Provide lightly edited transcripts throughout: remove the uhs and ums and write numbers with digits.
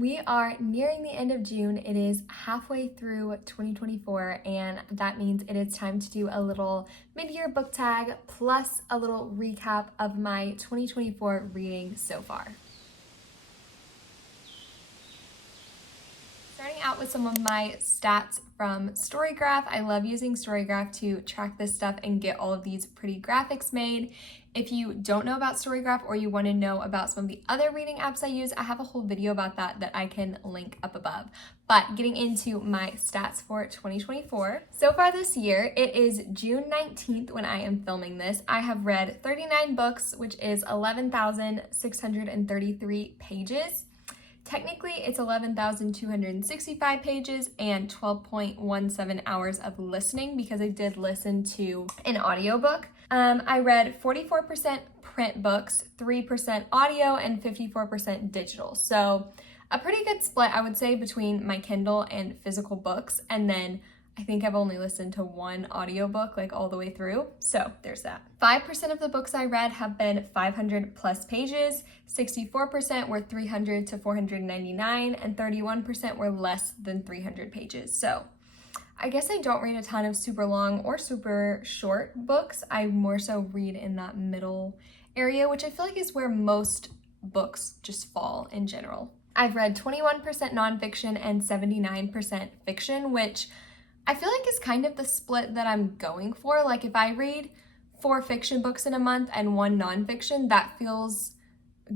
We are nearing the end of June. It is halfway through 2024, and that means it is time to do a little mid-year book tag plus a little recap of my 2024 reading so far. Starting out with some of my stats from Storygraph. I love using Storygraph to track this stuff and get all of these pretty graphics made. If you don't know about Storygraph or you want to know about some of the other reading apps I use, I have a whole video about that I can link up above. But getting into my stats for 2024. So far this year, it is June 19th when I am filming this. I have read 39 books, which is 11,633 pages. Technically, it's 11,265 pages and 12.17 hours of listening because I did listen to an audiobook. I read 44% print books, 3% audio, and 54% digital. So a pretty good split, I would say, between my Kindle and physical books. And then I think I've only listened to one audiobook like all the way through. So there's that. 5% of the books I read have been 500 plus pages, 64% were 300 to 499, and 31% were less than 300 pages. So I guess I don't read a ton of super long or super short books. I more so read in that middle area, which I feel like is where most books just fall in general. I've read 21% nonfiction and 79% fiction, which I feel like is kind of the split that I'm going for. Like if I read 4 fiction books in a month and 1 nonfiction, that feels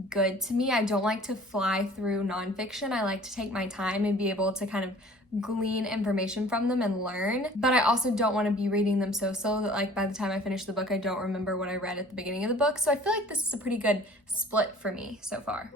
good to me. I don't like to fly through nonfiction. I like to take my time and be able to kind of glean information from them and learn. But I also don't want to be reading them so slow that like by the time I finish the book, I don't remember what I read at the beginning of the book. So I feel like this is a pretty good split for me so far.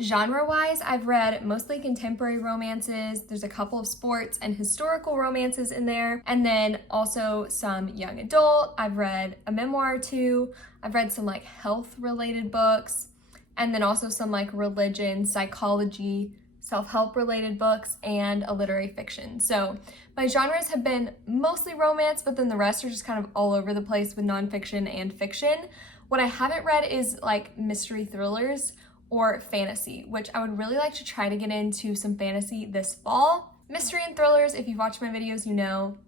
Genre-wise, I've read mostly contemporary romances. There's a couple of sports and historical romances in there. And then also some young adult. I've read a memoir or two. I've read some like health-related books. And then also some like religion, psychology, self-help related books, and a literary fiction. So my genres have been mostly romance, but then the rest are just kind of all over the place with nonfiction and fiction. What I haven't read is like mystery thrillers or fantasy, which I would really like to try to get into some fantasy this fall. Mystery and thrillers, if you've watched my videos, you know,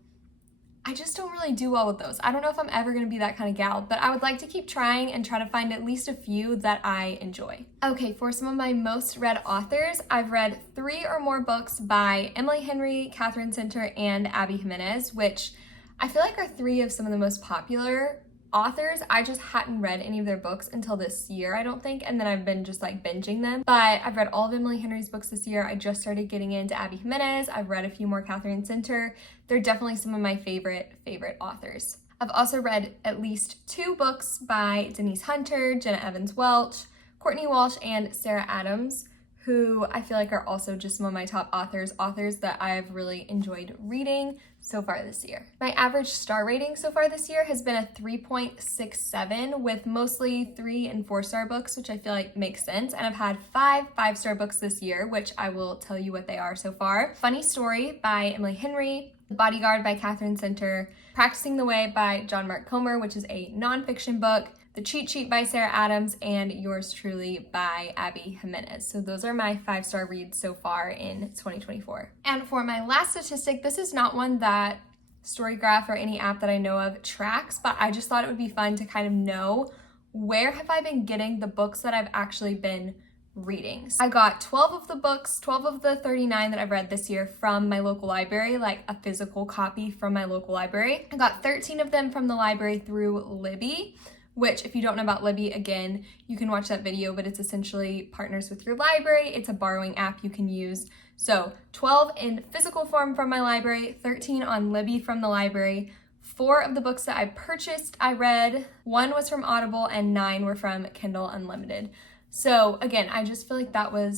I just don't really do well with those. I don't know if I'm ever gonna be that kind of gal, but I would like to keep trying and try to find at least a few that I enjoy. Okay, for some of my most read authors, I've read 3 or more books by Emily Henry, Catherine Center, and Abby Jimenez, which I feel like are 3 of some of the most popular authors. I just hadn't read any of their books until this year, I don't think, and then I've been just like binging them. But I've read all of Emily Henry's books this year. I just started getting into Abby Jimenez. I've read a few more Catherine Center. They're definitely some of my favorite authors. I've also read at least 2 books by Denise Hunter, Jenna Evans Welch, Courtney Walsh, and Sarah Adams, who I feel like are also just some of my top authors that I've really enjoyed reading so far this year. My average star rating so far this year has been a 3.67 with mostly 3 and 4-star books, which I feel like makes sense. And I've had 5 5-star books this year, which I will tell you what they are so far. Funny Story by Emily Henry, The Bodyguard by Catherine Center, Practicing the Way by John Mark Comer, which is a nonfiction book, The Cheat Sheet by Sarah Adams, and Yours Truly by Abby Jimenez. So those are my 5-star reads so far in 2024. And for my last statistic, this is not one that Storygraph or any app that I know of tracks, but I just thought it would be fun to kind of know where have I been getting the books that I've actually been reading. I got 12 of the 39 that I've read this year from my local library, like a physical copy from my local library. I got 13 of them from the library through Libby, which if you don't know about Libby, again, you can watch that video, but it's essentially partners with your library. It's a borrowing app you can use. So 12 in physical form from my library, 13 on Libby from the library. 4 of the books that I purchased, I read. 1 was from Audible and 9 were from Kindle Unlimited. So again, I just feel like I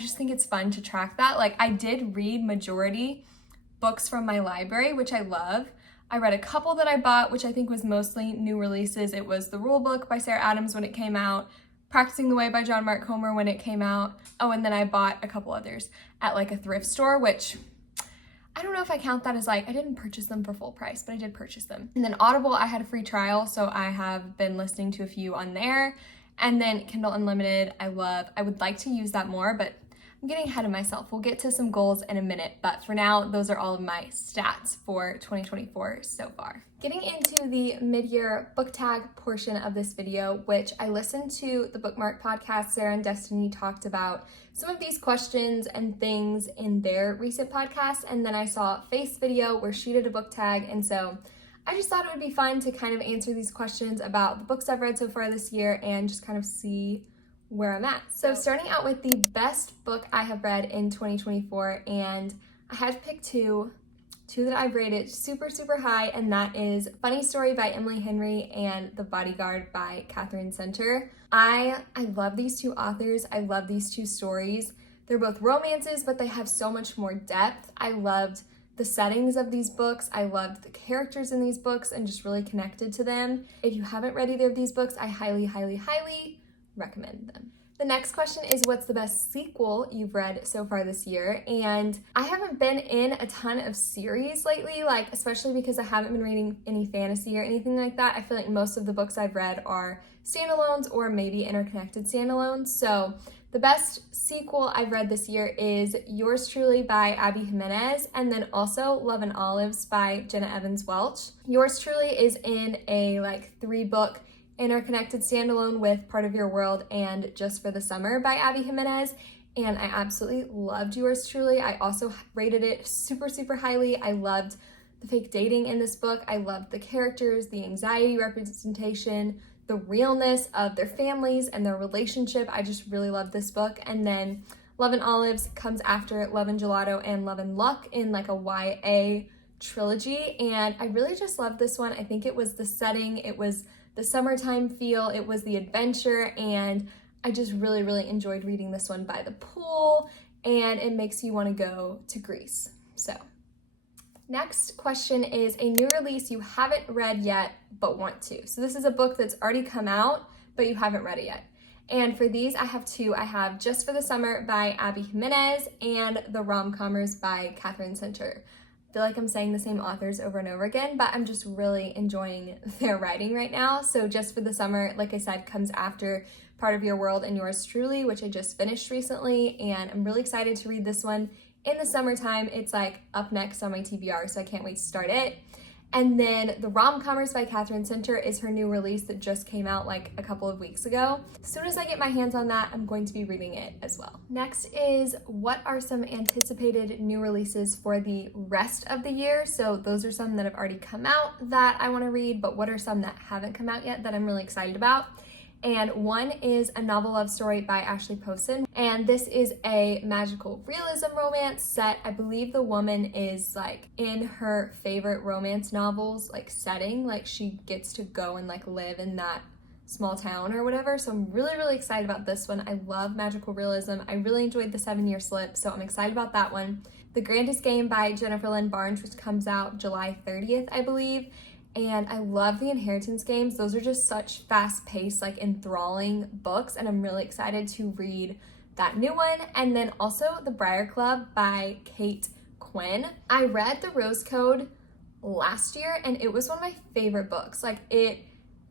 just think it's fun to track that. Like I did read majority books from my library, which I love. I read a couple that I bought, which I think was mostly new releases. It was The Rule Book by Sarah Adams when it came out, Practicing the Way by John Mark Comer when it came out. Oh, and then I bought a couple others at like a thrift store, which I don't know if I count that as like, I didn't purchase them for full price, but I did purchase them. And then Audible, I had a free trial, so I have been listening to a few on there. And then Kindle Unlimited, I love. I would like to use that more, but I'm getting ahead of myself. We'll get to some goals in a minute, but for now, those are all of my stats for 2024 so far. Getting into the mid-year book tag portion of this video, which I listened to the Bookmark podcast. Sarah and Destiny talked about some of these questions and things in their recent podcast, and then I saw Faith's video where she did a book tag, and so I just thought it would be fun to kind of answer these questions about the books I've read so far this year and just kind of see where I'm at. So starting out with the best book I have read in 2024, and I had to pick two that I've rated super, super high, and that is Funny Story by Emily Henry and The Bodyguard by Catherine Center. I love these two authors. I love these two stories. They're both romances, but they have so much more depth. I loved the settings of these books. I loved the characters in these books and just really connected to them. If you haven't read either of these books, I highly, highly, highly recommend them. The next question is, what's the best sequel you've read so far this year? And I haven't been in a ton of series lately, like especially because I haven't been reading any fantasy or anything like that. I feel like most of the books I've read are standalones or maybe interconnected standalones. So the best sequel I've read this year is Yours Truly by Abby Jimenez, and then also Love and Olives by Jenna Evans Welch. Yours Truly is in a 3-book interconnected standalone with Part of Your World and Just for the Summer by Abby Jimenez, and I absolutely loved Yours Truly. I also rated it super, super highly. I loved the fake dating in this book. I loved the characters, the anxiety representation, the realness of their families and their relationship. I just really loved this book. And then Love and Olives comes after Love and Gelato and Love and Luck in like a YA trilogy, and I really just loved this one. I think it was the setting, it was the summertime feel, it was the adventure, and I just really, really enjoyed reading this one by the pool, and it makes you want to go to Greece. So next question is a new release you haven't read yet but want to. So this is a book that's already come out but you haven't read it yet. And for these I have two. I have Just for the Summer by Abby Jimenez and The Rom-Commers by Catherine Center. I feel like I'm saying the same authors over and over again, but I'm just really enjoying their writing right now. So Just for the Summer, like I said, comes after Part of Your World and Yours Truly, which I just finished recently, and I'm really excited to read this one in the summertime. It's like up next on my TBR, so I can't wait to start it. And then The Rom-Commers by Catherine Center is her new release that just came out like a couple of weeks ago. As soon as I get my hands on that, I'm going to be reading it as well. Next is, what are some anticipated new releases for the rest of the year? So those are some that have already come out that I want to read, but what are some that haven't come out yet that I'm really excited about? And one is A Novel Love Story by Ashley Poston. And this is a magical realism romance set. I believe the woman is like in her favorite romance novels, like setting, like she gets to go and like live in that small town or whatever. So I'm really, really excited about this one. I love magical realism. I really enjoyed The 7-Year Slip, so I'm excited about that one. The Grandest Game by Jennifer Lynn Barnes, which comes out July 30th, I believe. And I love the Inheritance Games. Those are just such fast-paced, like enthralling books, and I'm really excited to read that new one. And then also The Briar Club by Kate Quinn. I read The Rose Code last year, and it was one of my favorite books. Like, it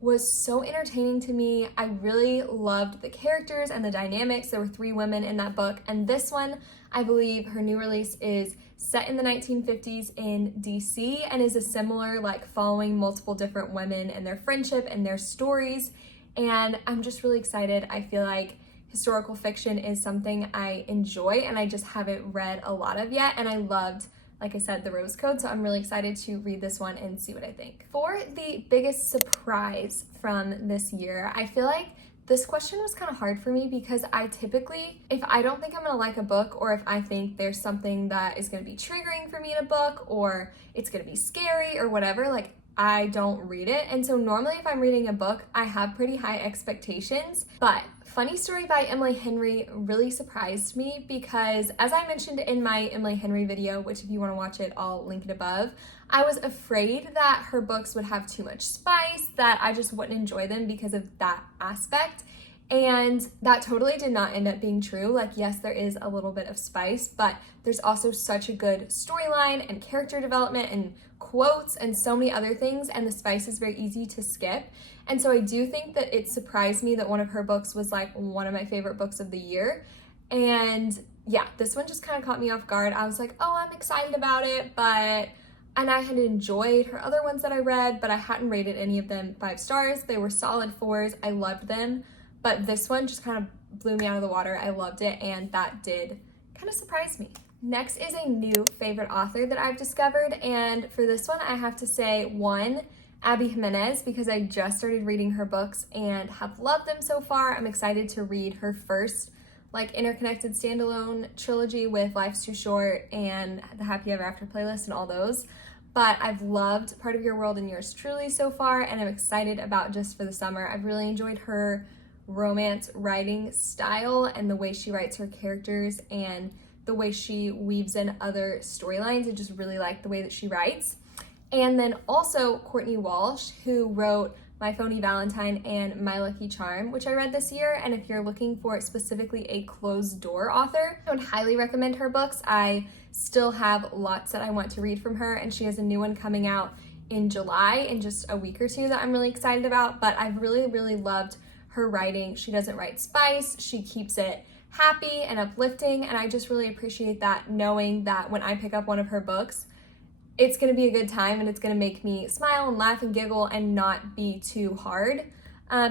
was so entertaining to me. I really loved the characters and the dynamics. There were 3 women in that book, and this one, I believe her new release is set in the 1950s in DC and is a similar, like, following multiple different women and their friendship and their stories, and I'm just really excited. I feel like historical fiction is something I enjoy and I just haven't read a lot of yet, and I loved, like I said, The Rose Code, so I'm really excited to read this one and see what I think. For the biggest surprise from this year, I feel like this question was kind of hard for me because I typically, if I don't think I'm gonna like a book, or if I think there's something that is gonna be triggering for me in a book, or it's gonna be scary or whatever, like I don't read it. And so normally if I'm reading a book, I have pretty high expectations, but Funny Story by Emily Henry really surprised me because, as I mentioned in my Emily Henry video, which if you want to watch it, I'll link it above, I was afraid that her books would have too much spice, that I just wouldn't enjoy them because of that aspect. And that totally did not end up being true. Like, yes, there is a little bit of spice, but there's also such a good storyline and character development and quotes and so many other things, and the spice is very easy to skip. And so I do think that it surprised me that one of her books was like one of my favorite books of the year. And yeah, this one just kind of caught me off guard. I was like, oh, I'm excited about it, and I had enjoyed her other ones that I read, but I hadn't rated any of them 5 stars. They were solid 4s. I loved them, but this one just kind of blew me out of the water. I loved it, and that did kind of surprise me. Next is a new favorite author that I've discovered, and for this one, I have to say, one, Abby Jimenez, because I just started reading her books and have loved them so far. I'm excited to read her first interconnected standalone trilogy with Life's Too Short and the Happy Ever After playlist and all those. But I've loved Part of Your World and Yours Truly so far, and I'm excited about Just for the Summer. I've really enjoyed her romance writing style and the way she writes her characters and the way she weaves in other storylines. I just really like the way that she writes. And then also Courtney Walsh, who wrote My Phony Valentine and My Lucky Charm, which I read this year. And if you're looking for specifically a closed door author, I would highly recommend her books. I still have lots that I want to read from her, and she has a new one coming out in July in just a week or two that I'm really excited about. But I've really, really loved her writing. She doesn't write spice. She keeps it happy and uplifting, and I just really appreciate that, knowing that when I pick up one of her books, it's going to be a good time and it's going to make me smile and laugh and giggle and not be too hard,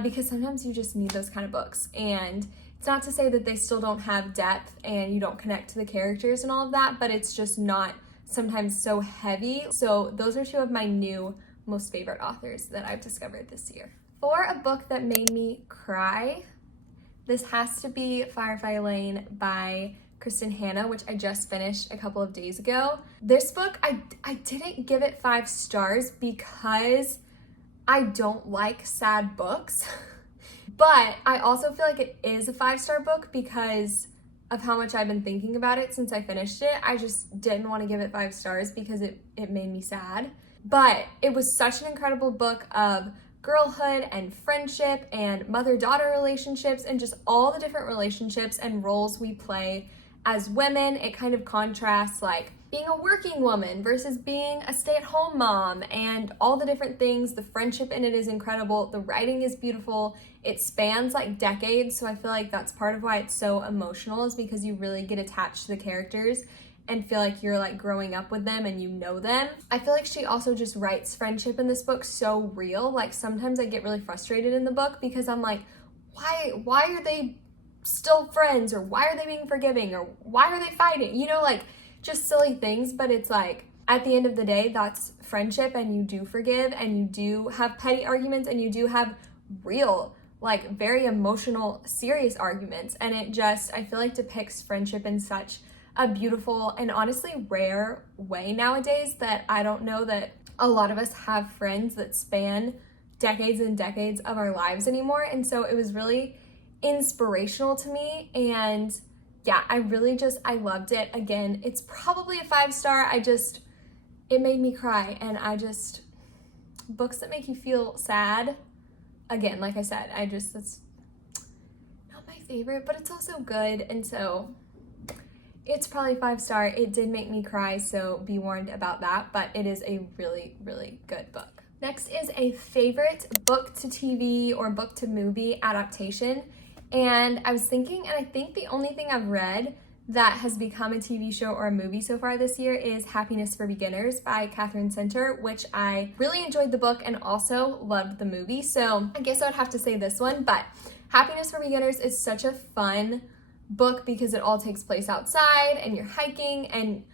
because sometimes you just need those kind of books. And it's not to say that they still don't have depth and you don't connect to the characters and all of that, but it's just not sometimes so heavy. So those are 2 of my new most favorite authors that I've discovered this year. For a book that made me cry, this has to be Firefly Lane by Kristen Hanna, which I just finished a couple of days ago. This book, I didn't give it 5 stars because I don't like sad books, but I also feel like it is a 5-star book because of how much I've been thinking about it since I finished it. I just didn't want to give it 5 stars because it made me sad. But it was such an incredible book of girlhood and friendship and mother-daughter relationships and just all the different relationships and roles we play as women. It kind of contrasts being a working woman versus being a stay-at-home mom and all the different things. The friendship in it is incredible. The writing is beautiful. It spans decades, so I feel like that's part of why it's so emotional, is because you really get attached to the characters and feel like you're growing up with them and you know them. I feel like she also just writes friendship in this book so real. Sometimes I get really frustrated in the book because I'm like, why are they still friends, or why are they being forgiving, or why are they fighting? Just silly things. But it's at the end of the day, that's friendship, and you do forgive, and you do have petty arguments, and you do have real, very emotional, serious arguments. And it just, I feel depicts friendship in such a beautiful and honestly rare way nowadays that I don't know that a lot of us have friends that span decades and decades of our lives anymore. And so it was really inspirational to me, and yeah, I loved it. Again, it's probably a 5-star. It made me cry, and books that make you feel sad, again, like I said, that's not my favorite, but it's also good, and so it's probably 5-star. It did make me cry, so be warned about that, but it is a really, really good book. Next is a favorite book to TV or book to movie adaptation. And I was thinking, and I think the only thing I've read that has become a TV show or a movie so far this year is Happiness for Beginners by Catherine Center, which I really enjoyed the book and also loved the movie. So I guess I would have to say this one, but Happiness for Beginners is such a fun book because it all takes place outside and you're hiking, and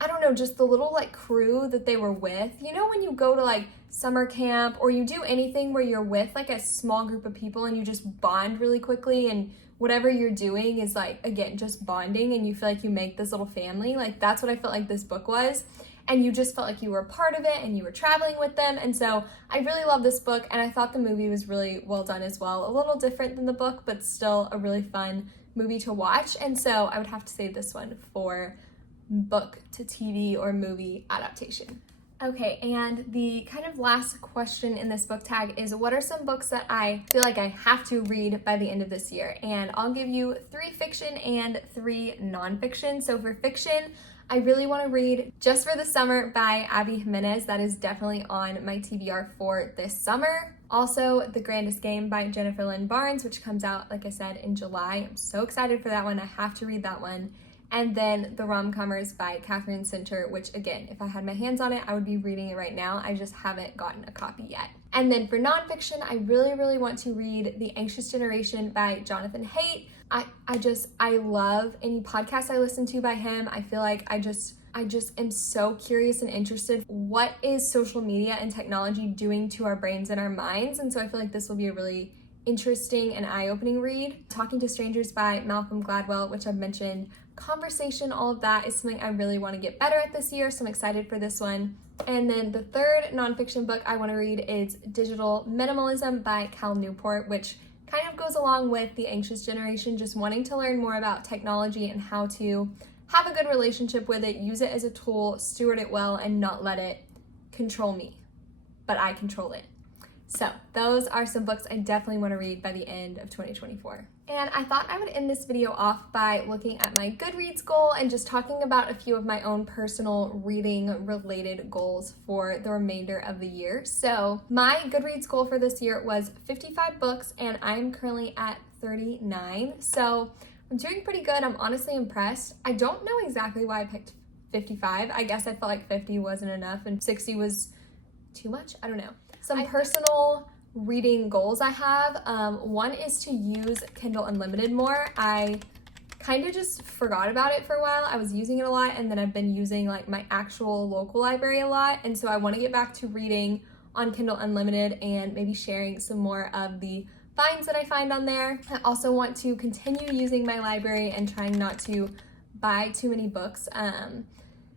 I don't know, just the little crew that they were with. When you go to summer camp or you do anything where you're with a small group of people and you just bond really quickly, and whatever you're doing is again, just bonding, and you feel you make this little family. That's what I felt this book was. And you just felt you were a part of it and you were traveling with them. And so I really love this book, and I thought the movie was really well done as well. A little different than the book, but still a really fun movie to watch. And so I would have to say this one for book to TV or movie adaptation. Okay, and the kind of last question in this book tag is, what are some books that I feel I have to read by the end of this year? And I'll give you 3 fiction and 3 nonfiction. So for fiction, I really want to read Just for the Summer by Abby Jimenez. That is definitely on my TBR for this summer. Also, The Grandest Game by Jennifer Lynn Barnes, which comes out, like I said, in July. I'm so excited for that one. I have to read that one. And then The Rom-Comers by Catherine Sinter, which again, if I had my hands on it, I would be reading it right now. I just haven't gotten a copy yet. And then for nonfiction, I really want to read The Anxious Generation by Jonathan Haidt. I love any podcast I listen to by him. I feel like I just am so curious and interested. What is social media and technology doing to our brains and our minds? And so I feel like this will be a really interesting and eye-opening read. Talking to Strangers by Malcolm Gladwell, which I've mentioned. Conversation, all of that is something I really want to get better at this year, so I'm excited for this one. And then the third nonfiction book I want to read is Digital Minimalism by Cal Newport, which kind of goes along with The Anxious Generation, just wanting to learn more about technology and how to have a good relationship with it, use it as a tool, steward it well, and not let it control me, but I control it. So those are some books I definitely want to read by the end of 2024. And I thought I would end this video off by looking at my Goodreads goal and just talking about a few of my own personal reading related goals for the remainder of the year. So my Goodreads goal for this year was 55 books and I'm currently at 39. So I'm doing pretty good. I'm honestly impressed. I don't know exactly why I picked 55. I guess I felt like 50 wasn't enough and 60 was too much. I don't know. Some personal reading goals I have. One is to use Kindle Unlimited more. I kind of just forgot about it for a while. I was using it a lot and then I've been using like my actual local library a lot. And so I want to get back to reading on Kindle Unlimited and maybe sharing some more of the finds that I find on there. I also want to continue using my library and trying not to buy too many books.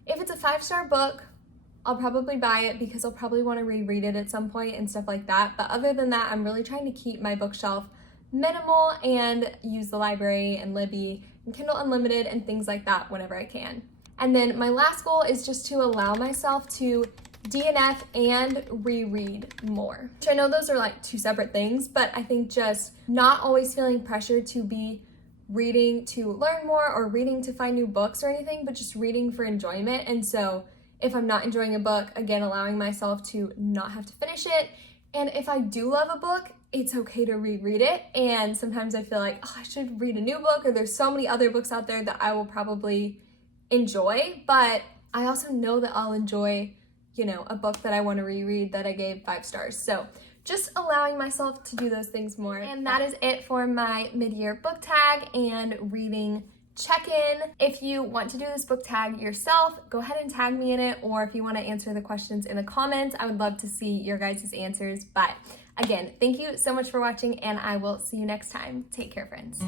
If it's a 5-star book, I'll probably buy it because I'll probably want to reread it at some point and stuff like that. But other than that, I'm really trying to keep my bookshelf minimal and use the library and Libby and Kindle Unlimited and things like that whenever I can. And then my last goal is just to allow myself to DNF and reread more. Which I know those are like two separate things, but I think just not always feeling pressure to be reading to learn more or reading to find new books or anything, but just reading for enjoyment. And so if I'm not enjoying a book, again, allowing myself to not have to finish it. And if I do love a book, it's okay to reread it. And sometimes I feel like, oh, I should read a new book, or there's so many other books out there that I will probably enjoy. But I also know that I'll enjoy, a book that I want to reread that I gave 5 stars. So just allowing myself to do those things more. And that is it for my mid-year book tag and reading check-in. If you want to do this book tag yourself, go ahead and tag me in it, or if you want to answer the questions in the comments, I would love to see your guys' answers. But again, thank you so much for watching, and I will see you next time. Take care, friends.